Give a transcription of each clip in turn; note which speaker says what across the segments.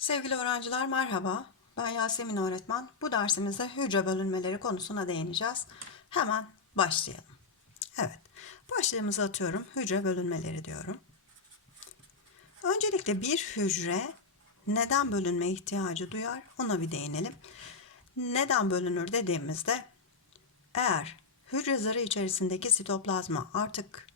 Speaker 1: Sevgili öğrenciler merhaba. Ben Yasemin öğretmen. Bu dersimizde hücre bölünmeleri konusuna değineceğiz. Hemen başlayalım. Evet. Başlığımızı atıyorum. Hücre bölünmeleri diyorum. Öncelikle bir hücre neden bölünme ihtiyacı duyar? Ona bir değinelim. Neden bölünür dediğimizde eğer hücre zarı içerisindeki sitoplazma artık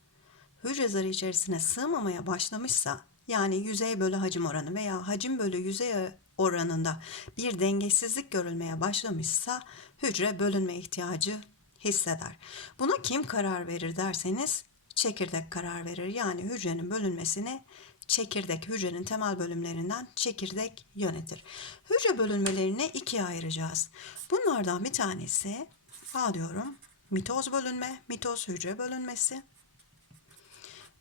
Speaker 1: hücre zarı içerisine sığmamaya başlamışsa yani yüzey bölü hacim oranı veya hacim bölü yüzey oranında bir dengesizlik görülmeye başlamışsa hücre bölünme ihtiyacı hisseder. Buna kim karar verir derseniz çekirdek karar verir. Yani hücrenin bölünmesini çekirdek, hücrenin temel bölümlerinden çekirdek yönetir. Hücre bölünmelerini ikiye ayıracağız. Bunlardan bir tanesi A diyorum mitoz bölünme, mitoz hücre bölünmesi.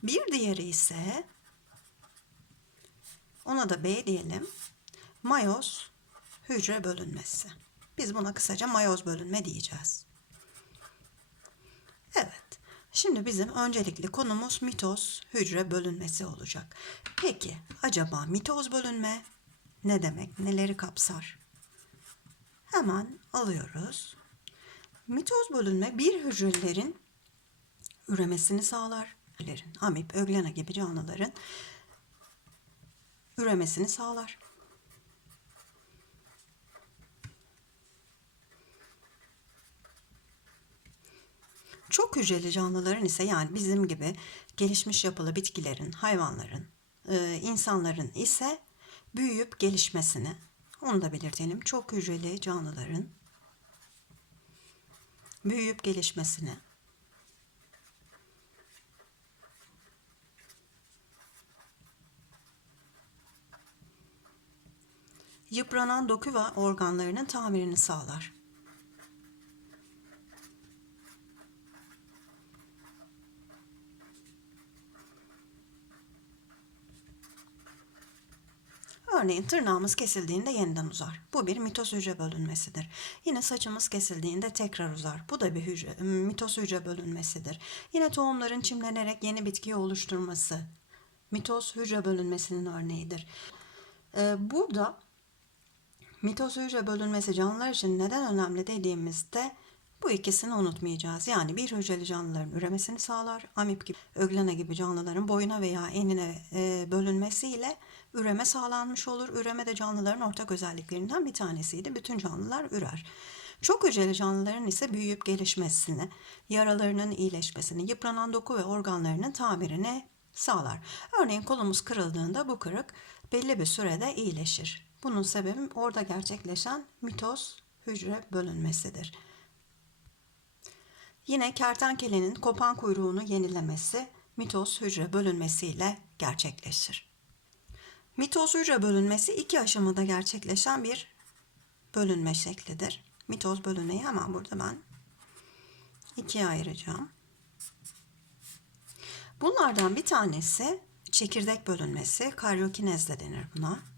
Speaker 1: Bir diğeri ise ona da B diyelim. Mayoz hücre bölünmesi. Biz buna kısaca mayoz bölünme diyeceğiz. Evet. Şimdi bizim öncelikli konumuz mitoz hücre bölünmesi olacak. Peki acaba mitoz bölünme ne demek? Neleri kapsar? Hemen alıyoruz. Mitoz bölünme bir hücrelerin üremesini sağlar. Amip, öglena gibi canlıların üremesini sağlar. Çok hücreli canlıların ise yani bizim gibi gelişmiş yapılı bitkilerin, hayvanların, e, insanların ise büyüyüp gelişmesini, onu da belirtelim. Çok hücreli canlıların büyüyüp gelişmesini, yıpranan doku ve organlarının tamirini sağlar. Örneğin tırnağımız kesildiğinde yeniden uzar. Bu bir mitoz hücre bölünmesidir. Yine saçımız kesildiğinde tekrar uzar. Bu da bir hücre, mitoz hücre bölünmesidir. Yine tohumların çimlenerek yeni bitkiyi oluşturması mitoz hücre bölünmesinin örneğidir. Ee, burada mitoz hücre bölünmesi canlılar için neden önemli dediğimizde bu ikisini unutmayacağız. Yani bir hücreli canlıların üremesini sağlar. Amip gibi, öglena gibi canlıların boyuna veya enine e, bölünmesiyle üreme sağlanmış olur. Üreme de canlıların ortak özelliklerinden bir tanesiydi. Bütün canlılar ürer. Çok hücreli canlıların ise büyüyüp gelişmesini, yaralarının iyileşmesini, yıpranan doku ve organlarının tamirini sağlar. Örneğin kolumuz kırıldığında bu kırık belli bir sürede iyileşir. Bunun sebebi orada gerçekleşen mitoz hücre bölünmesidir. Yine kertenkelenin kopan kuyruğunu yenilemesi mitoz hücre bölünmesiyle gerçekleşir. Mitoz hücre bölünmesi iki aşamada gerçekleşen bir bölünme şeklidir. Mitoz bölünmeyi hemen burada ben ikiye ayıracağım. Bunlardan bir tanesi çekirdek bölünmesi, karyokinez de denir buna.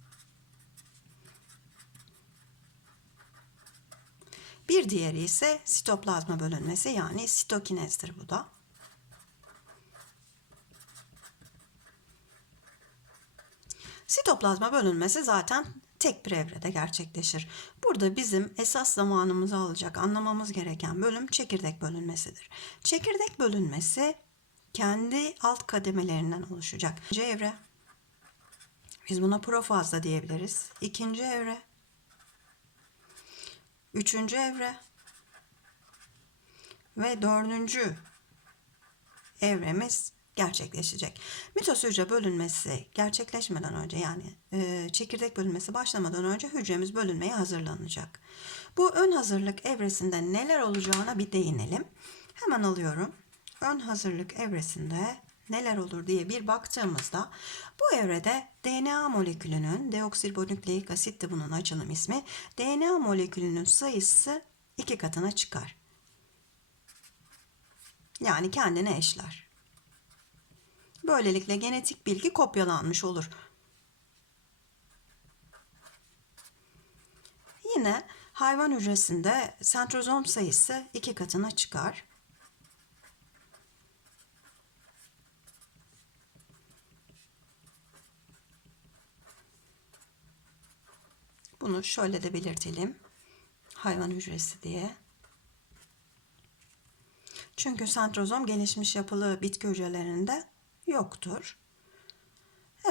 Speaker 1: Bir diğeri ise sitoplazma bölünmesi yani sitokinezdir bu da. Sitoplazma bölünmesi zaten tek bir evrede gerçekleşir. Burada bizim esas zamanımızı alacak anlamamız gereken bölüm çekirdek bölünmesidir. Çekirdek bölünmesi kendi alt kademelerinden oluşacak. Birinci evre. Biz buna profazda diyebiliriz. İkinci evre. Üçüncü evre. Ve dördüncü evremiz gerçekleşecek. Mitoz hücre bölünmesi gerçekleşmeden önce yani e, çekirdek bölünmesi başlamadan önce hücremiz bölünmeye hazırlanacak. Bu ön hazırlık evresinde neler olacağına bir değinelim. Hemen alıyorum. Ön hazırlık evresinde neler olur diye bir baktığımızda bu evrede DNA molekülünün deoksiribonükleik asit de bunun açılım ismi DNA molekülünün sayısı iki katına çıkar. Yani kendine eşler. Böylelikle genetik bilgi kopyalanmış olur. Yine hayvan hücresinde sentrozom sayısı iki katına çıkar. Bunu şöyle de belirtelim. Hayvan hücresi diye. Çünkü sentrozom gelişmiş yapılı bitki hücrelerinde yoktur.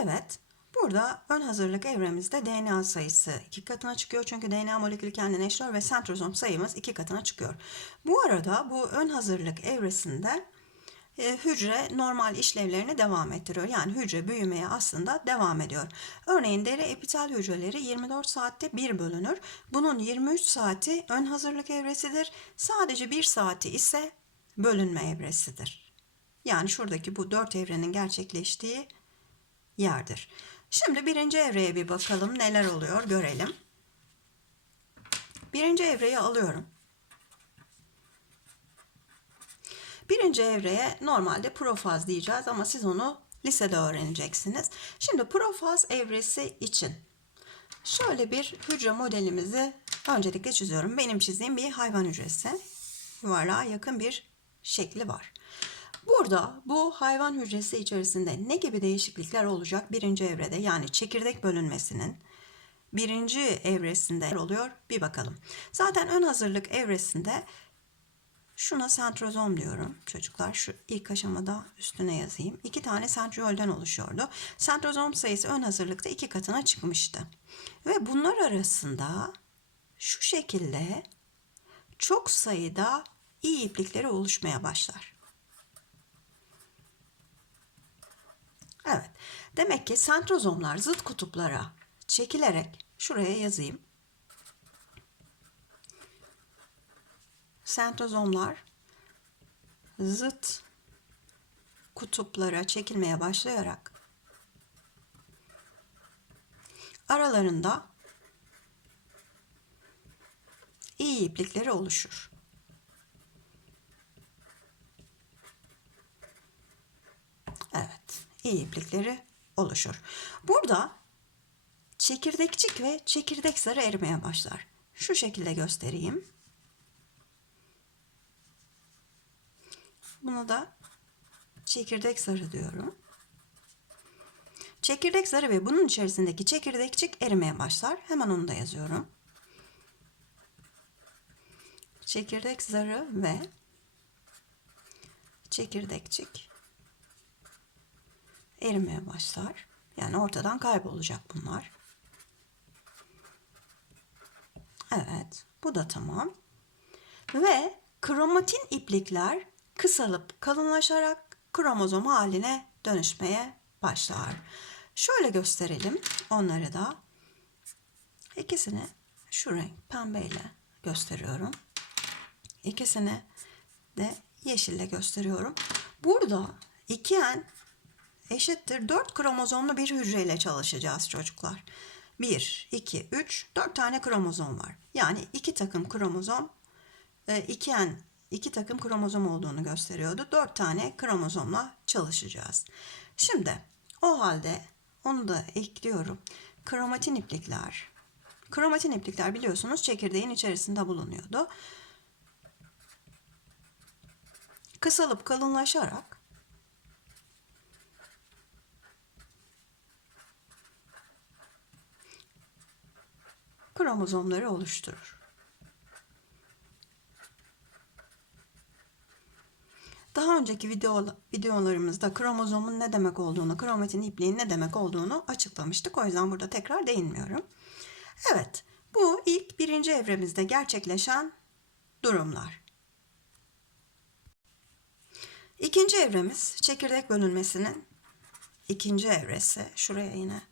Speaker 1: Evet, burada ön hazırlık evremizde DNA sayısı iki katına çıkıyor. Çünkü DNA molekülü kendine eşliyor ve sentrozom sayımız iki katına çıkıyor. Bu arada bu ön hazırlık evresinde hücre normal işlevlerini devam ettiriyor. Yani hücre büyümeye aslında devam ediyor. Örneğin deri epitel hücreleri 24 saatte bir bölünür. Bunun 23 saati ön hazırlık evresidir. Sadece 1 saati ise bölünme evresidir. Yani şuradaki bu dört evrenin gerçekleştiği yerdir. Şimdi birinci evreye bir bakalım neler oluyor görelim. Birinci evreyi alıyorum. Birinci evreye normalde profaz diyeceğiz ama siz onu lisede öğreneceksiniz. Şimdi profaz evresi için şöyle bir hücre modelimizi öncelikle çiziyorum. Benim çizdiğim bir hayvan hücresi. Yuvarlığa yakın bir şekli var. Burada bu hayvan hücresi içerisinde ne gibi değişiklikler olacak birinci evrede yani çekirdek bölünmesinin birinci evresinde oluyor bir bakalım. Zaten ön hazırlık evresinde şuna sentrozom diyorum çocuklar. Şu ilk aşamada üstüne yazayım. İki tane sentriolden oluşuyordu. Sentrozom sayısı ön hazırlıkta iki katına çıkmıştı. Ve bunlar arasında şu şekilde çok sayıda iyi iplikleri oluşmaya başlar. Evet. Demek ki sentrozomlar zıt kutuplara çekilerek şuraya yazayım. Sentrozomlar zıt kutuplara çekilmeye başlayarak aralarında iyi iplikleri oluşur. Evet, iyi iplikleri oluşur. Burada çekirdekçik ve çekirdek sarı erimeye başlar. Şu şekilde göstereyim. Buna da çekirdek sarı diyorum. Çekirdek sarı ve bunun içerisindeki çekirdekçik erimeye başlar. Hemen onu da yazıyorum. Çekirdek zarı ve çekirdekçik erimeye başlar. Yani ortadan kaybolacak bunlar. Evet, bu da tamam. Ve kromatin iplikler kısalıp kalınlaşarak kromozom haline dönüşmeye başlar. Şöyle gösterelim onları da. İkisini şu renk pembeyle gösteriyorum. İkisini de yeşille gösteriyorum. Burada iki en eşittir 4 kromozomlu bir hücreyle çalışacağız çocuklar. 1, 2, 3, 4 tane kromozom var. Yani iki takım kromozom, e, iki takım kromozom olduğunu gösteriyordu. 4 tane kromozomla çalışacağız. Şimdi o halde onu da ekliyorum. Kromatin iplikler. Kromatin iplikler biliyorsunuz çekirdeğin içerisinde bulunuyordu. Kısalıp kalınlaşarak kromozomları oluşturur. Daha önceki video, videolarımızda kromozomun ne demek olduğunu, kromatin ipliğin ne demek olduğunu açıklamıştık. O yüzden burada tekrar değinmiyorum. Evet, bu ilk birinci evremizde gerçekleşen durumlar. İkinci evremiz çekirdek bölünmesinin ikinci evresi. Şuraya yine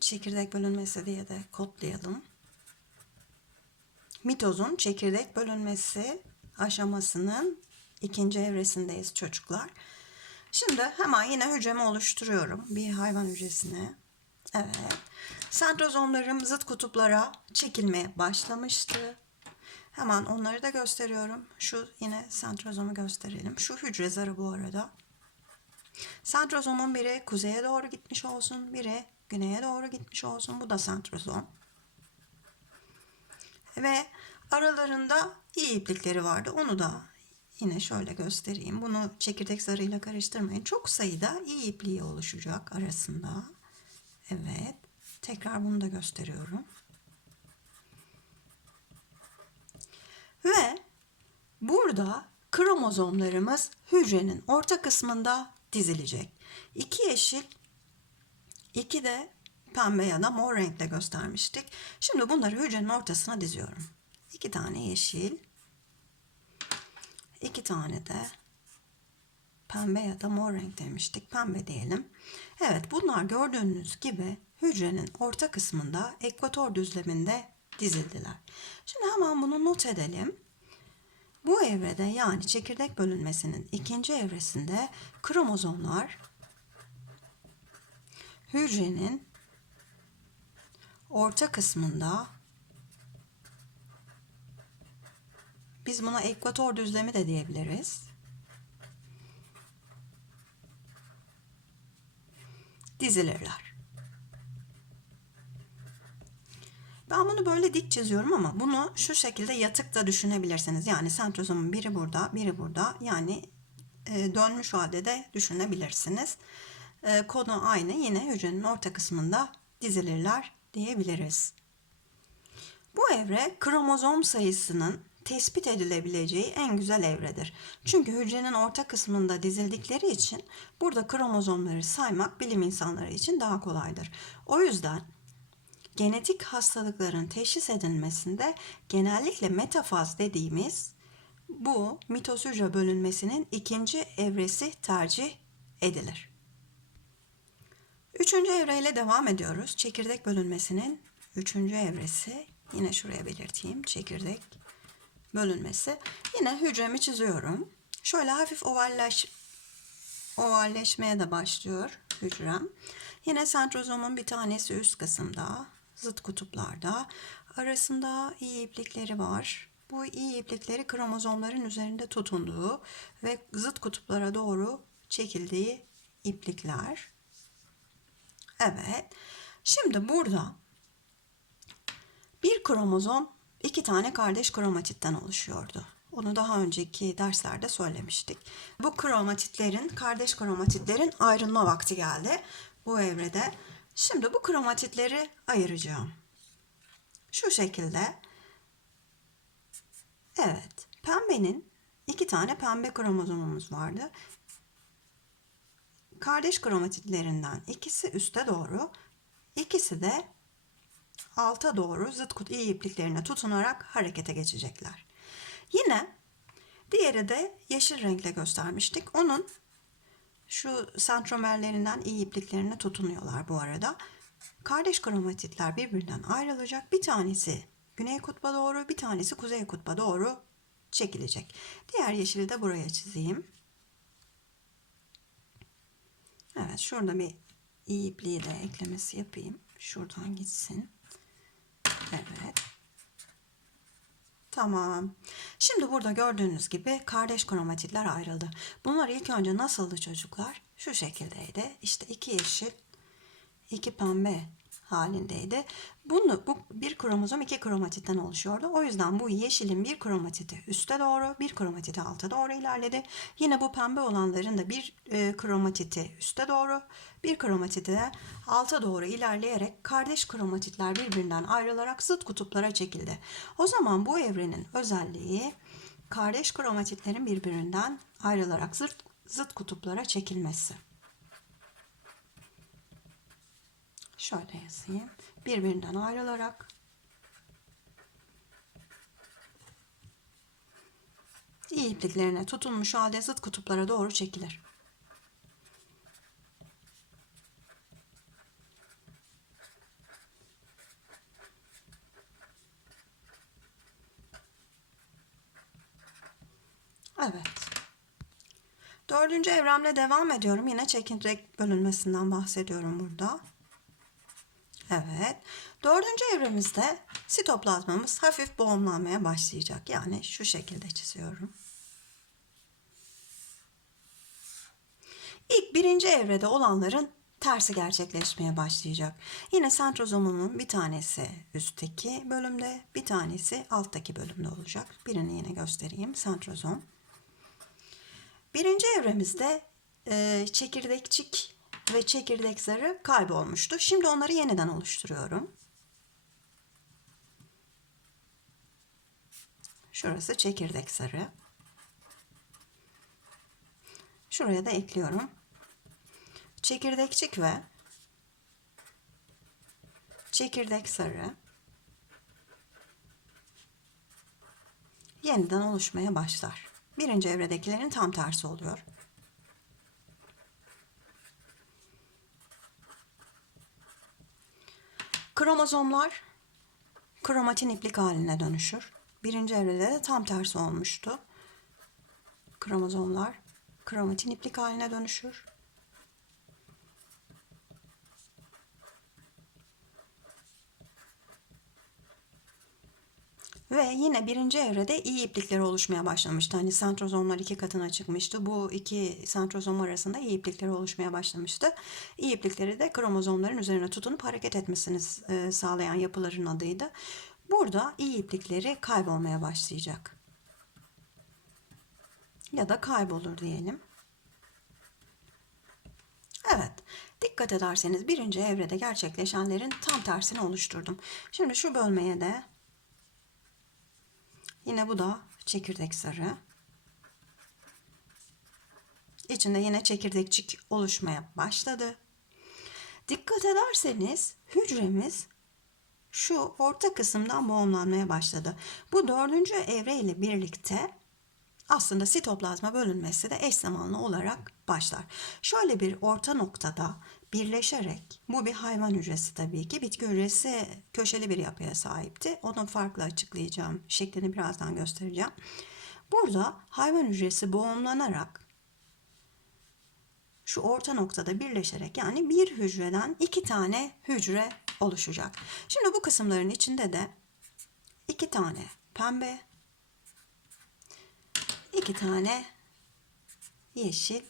Speaker 1: çekirdek bölünmesi diye de kodlayalım. Mitozun çekirdek bölünmesi aşamasının ikinci evresindeyiz çocuklar. Şimdi hemen yine hücremi oluşturuyorum. Bir hayvan hücresine. Evet. Sentrozomlarım zıt kutuplara çekilmeye başlamıştı. Hemen onları da gösteriyorum. Şu yine sentrozomu gösterelim. Şu hücre zarı bu arada. Sentrozomun biri kuzeye doğru gitmiş olsun, biri güneye doğru gitmiş olsun. Bu da sentrozom. Ve aralarında iyi iplikleri vardı. Onu da Yine şöyle göstereyim. Bunu çekirdek zarıyla karıştırmayın. Çok sayıda iyi ipliği oluşacak arasında. Evet. Tekrar bunu da gösteriyorum. Ve burada kromozomlarımız hücrenin orta kısmında dizilecek. İki yeşil, iki de pembe ya da mor renkle göstermiştik. Şimdi bunları hücrenin ortasına diziyorum. İki tane yeşil, iki tane de pembe ya da mor renk demiştik. Pembe diyelim. Evet bunlar gördüğünüz gibi hücrenin orta kısmında ekvator düzleminde dizildiler. Şimdi hemen bunu not edelim. Bu evrede yani çekirdek bölünmesinin ikinci evresinde kromozomlar hücrenin orta kısmında biz buna ekvator düzlemi de diyebiliriz. Dizilirler. Ben bunu böyle dik çiziyorum ama bunu şu şekilde yatık da düşünebilirsiniz. Yani sentrozomun biri burada, biri burada. Yani e, dönmüş halde de düşünebilirsiniz. E, konu aynı. Yine hücrenin orta kısmında dizilirler diyebiliriz. Bu evre kromozom sayısının tespit edilebileceği en güzel evredir. Çünkü hücrenin orta kısmında dizildikleri için burada kromozomları saymak bilim insanları için daha kolaydır. O yüzden genetik hastalıkların teşhis edilmesinde genellikle metafaz dediğimiz bu mitoz hücre bölünmesinin ikinci evresi tercih edilir. Üçüncü evreyle devam ediyoruz. Çekirdek bölünmesinin üçüncü evresi. Yine şuraya belirteyim. Çekirdek bölünmesi. Yine hücremi çiziyorum. Şöyle hafif ovallaş, ovalleşmeye de başlıyor hücrem. Yine sentrozomun bir tanesi üst kısımda, zıt kutuplarda. Arasında iyi iplikleri var. Bu iyi iplikleri kromozomların üzerinde tutunduğu ve zıt kutuplara doğru çekildiği iplikler. Evet. Şimdi burada bir kromozom iki tane kardeş kromatitten oluşuyordu. Onu daha önceki derslerde söylemiştik. Bu kromatitlerin, kardeş kromatitlerin ayrılma vakti geldi bu evrede. Şimdi bu kromatitleri ayıracağım. Şu şekilde. Evet, pembenin iki tane pembe kromozomumuz vardı. Kardeş kromatitlerinden ikisi üste doğru, ikisi de alta doğru zıt kut iyi ipliklerine tutunarak harekete geçecekler. Yine diğeri de yeşil renkle göstermiştik. Onun şu sentromerlerinden iyi ipliklerine tutunuyorlar bu arada. Kardeş kromatitler birbirinden ayrılacak. Bir tanesi güney kutba doğru, bir tanesi kuzey kutba doğru çekilecek. Diğer yeşili de buraya çizeyim. Evet şurada bir iyi ipliği de eklemesi yapayım. Şuradan gitsin. Evet. Tamam. Şimdi burada gördüğünüz gibi kardeş kromatitler ayrıldı. Bunlar ilk önce nasıldı çocuklar? Şu şekildeydi. İşte iki yeşil, iki pembe halindeydi. Bunu bu bir kromozom iki kromatitten oluşuyordu. O yüzden bu yeşilin bir kromatiti üste doğru, bir kromatiti alta doğru ilerledi. Yine bu pembe olanların da bir e, kromatiti üste doğru, bir kromatiti de alta doğru ilerleyerek kardeş kromatitler birbirinden ayrılarak zıt kutuplara çekildi. O zaman bu evrenin özelliği kardeş kromatitlerin birbirinden ayrılarak zıt, zıt kutuplara çekilmesi. Şöyle yazayım. Birbirinden ayrılarak iyi ipliklerine tutunmuş halde zıt kutuplara doğru çekilir. Evet. Dördüncü evremle devam ediyorum. Yine çekirdek bölünmesinden bahsediyorum burada. Evet. Dördüncü evremizde sitoplazmamız hafif boğumlanmaya başlayacak. Yani şu şekilde çiziyorum. İlk birinci evrede olanların tersi gerçekleşmeye başlayacak. Yine sentrozomunun bir tanesi üstteki bölümde, bir tanesi alttaki bölümde olacak. Birini yine göstereyim. Sentrozom. Birinci evremizde e, çekirdekçik ve çekirdek zarı kaybolmuştu. Şimdi onları yeniden oluşturuyorum. Şurası çekirdek zarı. Şuraya da ekliyorum. Çekirdekçik ve çekirdek sarı yeniden oluşmaya başlar. Birinci evredekilerin tam tersi oluyor. Kromozomlar kromatin iplik haline dönüşür. Birinci evrede de tam tersi olmuştu. Kromozomlar kromatin iplik haline dönüşür. Ve yine birinci evrede iyi iplikleri oluşmaya başlamıştı. Hani sentrozomlar iki katına çıkmıştı. Bu iki sentrozom arasında iyi iplikleri oluşmaya başlamıştı. İyi iplikleri de kromozomların üzerine tutunup hareket etmesini e, sağlayan yapıların adıydı. Burada iyi iplikleri kaybolmaya başlayacak. Ya da kaybolur diyelim. Evet. Dikkat ederseniz birinci evrede gerçekleşenlerin tam tersini oluşturdum. Şimdi şu bölmeye de Yine bu da çekirdek sarı. İçinde yine çekirdekçik oluşmaya başladı. Dikkat ederseniz hücremiz şu orta kısımdan boğumlanmaya başladı. Bu dördüncü evre ile birlikte aslında sitoplazma bölünmesi de eş zamanlı olarak başlar. Şöyle bir orta noktada birleşerek bu bir hayvan hücresi tabii ki bitki hücresi köşeli bir yapıya sahipti. Onu farklı açıklayacağım. Şeklini birazdan göstereceğim. Burada hayvan hücresi boğumlanarak şu orta noktada birleşerek yani bir hücreden iki tane hücre oluşacak. Şimdi bu kısımların içinde de iki tane pembe, iki tane yeşil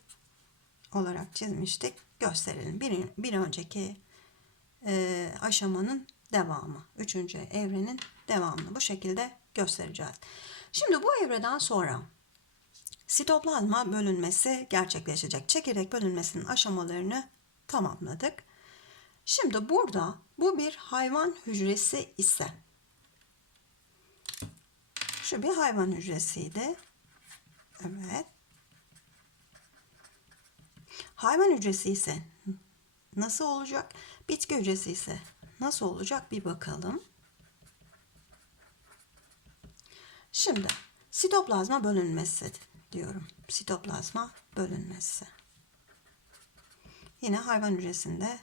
Speaker 1: olarak çizmiştik. Gösterelim. Bir, bir önceki e, aşamanın devamı. Üçüncü evrenin devamını bu şekilde göstereceğiz. Şimdi bu evreden sonra sitoplazma bölünmesi gerçekleşecek. Çekirdek bölünmesinin aşamalarını tamamladık. Şimdi burada bu bir hayvan hücresi ise şu bir hayvan hücresiydi. Evet. Hayvan hücresi ise nasıl olacak? Bitki hücresi ise nasıl olacak bir bakalım. Şimdi sitoplazma bölünmesi diyorum. Sitoplazma bölünmesi. Yine hayvan hücresinde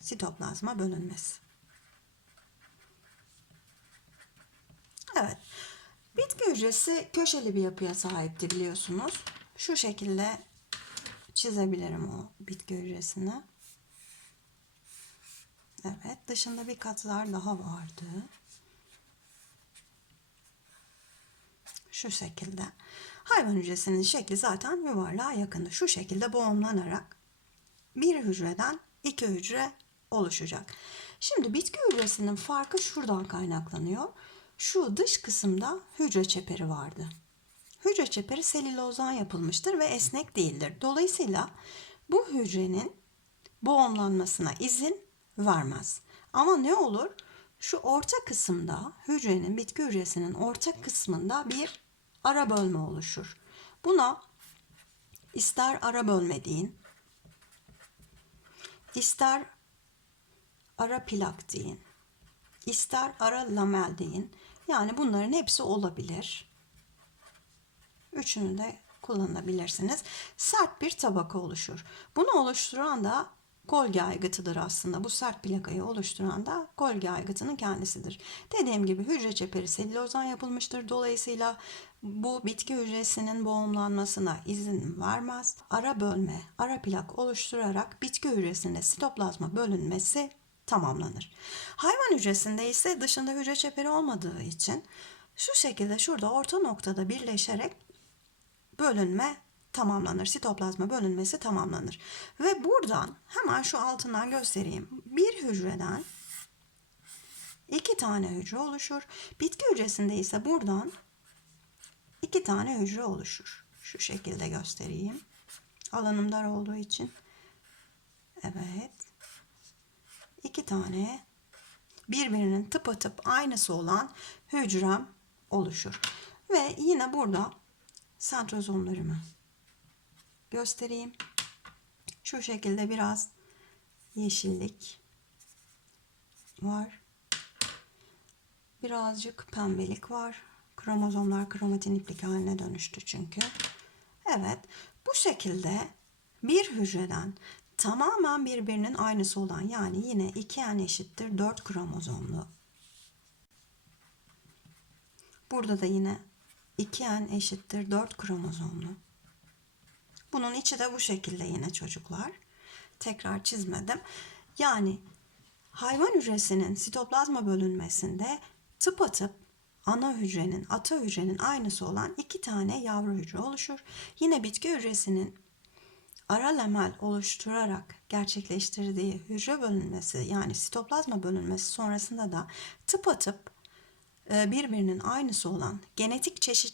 Speaker 1: sitoplazma bölünmesi. Evet. Bitki hücresi köşeli bir yapıya sahipti biliyorsunuz. Şu şekilde çizebilirim o bitki hücresini. Evet dışında bir katlar daha vardı. Şu şekilde. Hayvan hücresinin şekli zaten yuvarlığa yakındı. Şu şekilde boğumlanarak bir hücreden iki hücre oluşacak. Şimdi bitki hücresinin farkı şuradan kaynaklanıyor. Şu dış kısımda hücre çeperi vardı. Hücre çeperi selülozdan yapılmıştır ve esnek değildir. Dolayısıyla bu hücrenin boğumlanmasına izin vermez. Ama ne olur? Şu orta kısımda hücrenin, bitki hücresinin orta kısmında bir ara bölme oluşur. Buna ister ara bölme deyin, ister ara plak deyin, ister ara lamel deyin. Yani bunların hepsi olabilir. Üçünü de kullanabilirsiniz. Sert bir tabaka oluşur. Bunu oluşturan da Golgi aygıtıdır aslında. Bu sert plakayı oluşturan da Golgi aygıtının kendisidir. Dediğim gibi hücre çeperi selülozdan yapılmıştır. Dolayısıyla bu bitki hücresinin boğumlanmasına izin vermez. Ara bölme, ara plak oluşturarak bitki hücresinde sitoplazma bölünmesi tamamlanır. Hayvan hücresinde ise dışında hücre çeperi olmadığı için şu şekilde şurada orta noktada birleşerek bölünme tamamlanır. Sitoplazma bölünmesi tamamlanır. Ve buradan hemen şu altından göstereyim. Bir hücreden iki tane hücre oluşur. Bitki hücresinde ise buradan iki tane hücre oluşur. Şu şekilde göstereyim. Alanım dar olduğu için. Evet. iki tane birbirinin tıpatıp aynısı olan hücrem oluşur. Ve yine burada sentrozomlarımı göstereyim. Şu şekilde biraz yeşillik var. Birazcık pembelik var. Kromozomlar kromatin iplik haline dönüştü çünkü. Evet, bu şekilde bir hücreden tamamen birbirinin aynısı olan yani yine 2n eşittir 4 kromozomlu. Burada da yine 2n eşittir 4 kromozomlu. Bunun içi de bu şekilde yine çocuklar. Tekrar çizmedim. Yani hayvan hücresinin sitoplazma bölünmesinde tıpatıp ana hücrenin, ata hücrenin aynısı olan iki tane yavru hücre oluşur. Yine bitki hücresinin ara lamel oluşturarak gerçekleştirdiği hücre bölünmesi yani sitoplazma bölünmesi sonrasında da tıpatıp birbirinin aynısı olan genetik çeşitli